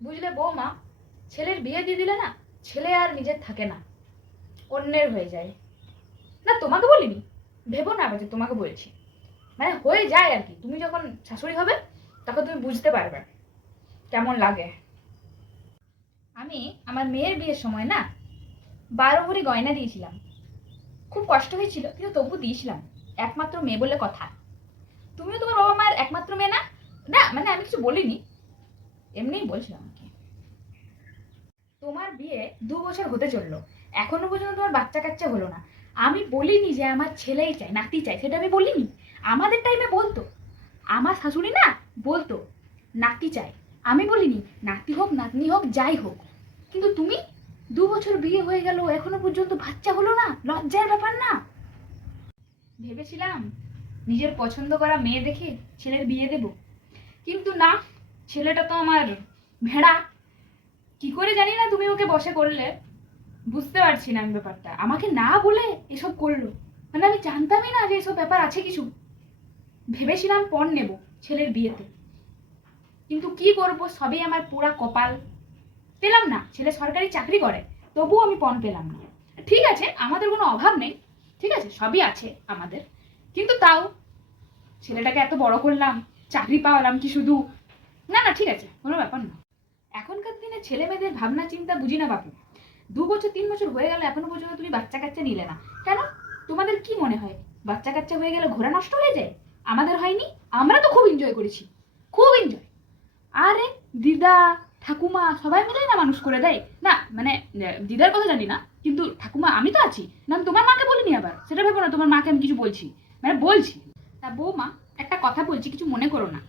বুঝলে বৌমা, ছেলের বিয়ে দিয়ে দিলে না, ছেলে আর নিজের থাকে না, অন্যের হয়ে যায়। না তোমাকে বলিনি, ভেবো না আবার যে তোমাকে বলছি, মানে হয়ে যায় আর কি। তুমি যখন শাশুড়ি হবে তখন তুমি বুঝতে পারবে কেমন লাগে। আমি আমার মেয়ের বিয়ের সময় না 12 ভরি গয়না দিয়েছিলাম। খুব কষ্ট হয়েছিল কিন্তু তবু দিয়েছিলাম, একমাত্র মেয়ে বলে কথা। তুমিও তোমার বাবা মায়ের একমাত্র মেয়ে না? না মানে আমি কিছু বলিনি, এমনিই বলছিলাম আর কি। তোমার বিয়ে 2 বছর হতে চললো, এখনো পর্যন্ত তোমার বাচ্চা কাচ্চা হলো না। আমি বলিনি যে আমার ছেলেই চাই, নাতি চাই, সেটা আমি বলিনি। আমাদের টাইমে বলতো, আমার শাশুড়ি না বলতো নাতি চাই। আমি বলিনি নাতি হোক নাতনি হোক যাই হোক। কিন্তু তুমি 2 বছর বিয়ে হয়ে গেল, এখনো পর্যন্ত বাচ্চা হলো না, লজ্জার ব্যাপার না? ভেবেছিলাম নিজের পছন্দ করা মেয়ে দেখে ছেলের বিয়ে দেব, কিন্তু না, ছেলেটা তো আমার ভেড়া। কি করে জানি না তুমি ওকে বশে করলে, বুঝতে পারছি না আমি ব্যাপারটা। আমাকে না বলে এসব করলো, মানে আমি জানতামই না যে এসব ব্যাপার আছে কিছু। ভেবেছিলাম পণ নেব ছেলের বিয়েতে, কিন্তু কি করব, সবই আমার পোড়া কপাল। পেলাম না, ছেলে সরকারি চাকরি করে, তবুও আমি পণ পেলাম না। ঠিক আছে, আমাদের কোনো অভাব নেই, ঠিক আছে, সবই আছে আমাদের, কিন্তু তাও ছেলেটাকে এত বড় করলাম, চাকরি পাওয়ালাম কি শুধু? না না, ঠিক আছে, কোনো ব্যাপার না। এখনকার দিনে ছেলে মেয়েদের ভাবনা চিন্তা বুঝি না বাপু। 2 বছর 3 বছর হয়ে গেল, এখনো পর্যন্ত তুমি বাচ্চা কাচ্চা নিলে না কেন? তোমাদের কি মনে হয় বাচ্চা কাচ্চা হয়ে গেলে ঘোড়া নষ্ট হয়ে যায়? আমাদের হয়নি, আমরা তো খুব এনজয় করেছি, খুব এনজয়। আরে দিদা ঠাকুমা সবাই মিলেই না মানুষ করে দেয় না, মানে দিদার কথা জানি না, কিন্তু ঠাকুমা আমি তো আছি না। আমি তোমার মাকে বলিনি আবার, সেটা ভেবো না তোমার মাকে আমি কিছু বলছি, মানে বলছি। তা বৌমা, একটা কথা বলছি, কিছু মনে করো না।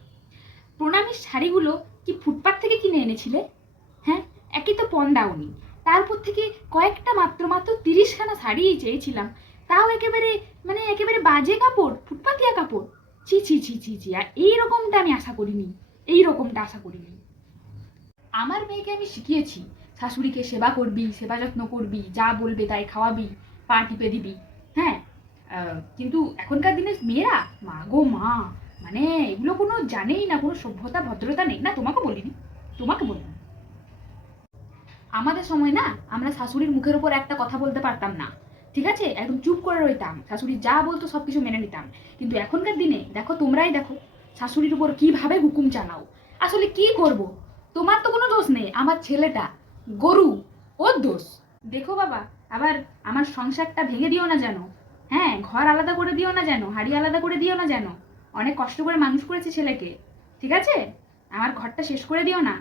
প্রণামীর শাড়িগুলো কি ফুটপাত থেকে কিনে এনেছিলে? হ্যাঁ, একই তো পণ দাওনি, তারপর থেকে কয়েকটা মাত্র মাত্র 30খানা শাড়িই চেয়েছিলাম, তাও একেবারে মানে একেবারে বাজে কাপড়, ফুটপাতিয়া কাপড়। ছি ছি ছি ছি ছি, আর এইরকমটা আমি আশা করিনি, এইরকমটা আশা করিনি। আমার মেয়েকে আমি শিখিয়েছি শাশুড়িকে সেবা করবি, সেবা যত্ন করবি, যা বলবে তাই খাওয়াবি, পা টিপে দিবি। হ্যাঁ, কিন্তু এখনকার দিনের মেয়েরা, মা গো মা, মানে এগুলো কোনো জানেই না, কোনো সভ্যতা ভদ্রতা নেই। না তোমাকে বলিনি, তোমাকে বলিনি। আমাদের সময় না আমরা শাশুড়ির মুখের উপর একটা কথা বলতে পারতাম না, ঠিক আছে, একদম চুপ করে রইতাম, শাশুড়ি যা বলতো সব কিছু মেনে নিতাম। কিন্তু এখনকার দিনে দেখো, তোমরাই দেখো শাশুড়ির উপর কিভাবে হুকুম চালাও। আসলে কি করব, তোমার তো কোনো দোষ নেই, আমার ছেলেটা গরু, ওর দোষ। দেখো বাবা, আবার আমার সংসারটা ভেঙে দিও না যেন। হ্যাঁ, ঘর আলাদা করে দিও না যেন, হাড়ি আলাদা করে দিও না যেন। অনেক কষ্ট করে মানুষ করেছে ছেলেকে, ঠিক আছে, আমার ঘরটা শেষ করে দিও না।